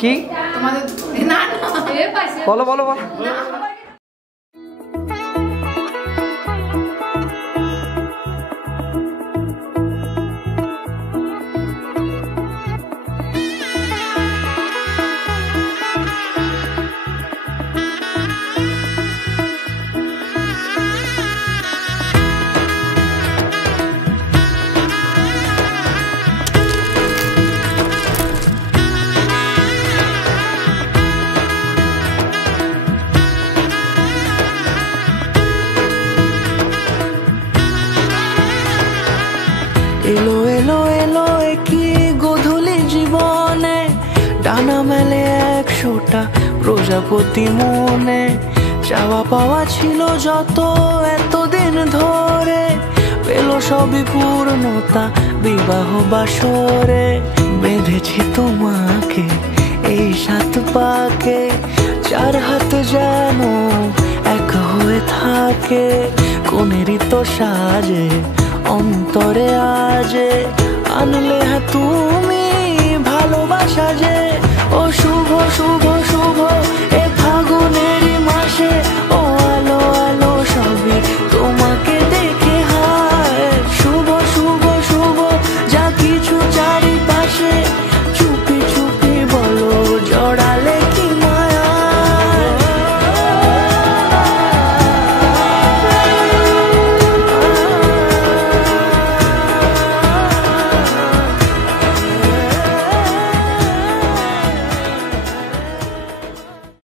কি বলো বলো বলো। এলো এলো এলো কি গধূলি জীবনে, ডানা মেলে 100টা প্রজাপতি মনে। চাওয়া পাওয়া ছিল যত এতদিন ধরে, পেল সবই পূর্ণতা বিবাহ বাসরে। বেঁধেছি তোমাকে এই 7 পাকে, 4 হাত যেন এক হয়ে থাকে। কোনেরই তো সাজে অন্তরে আজে, আনলে হ্যাঁ তুমি ভালোবাসা যে।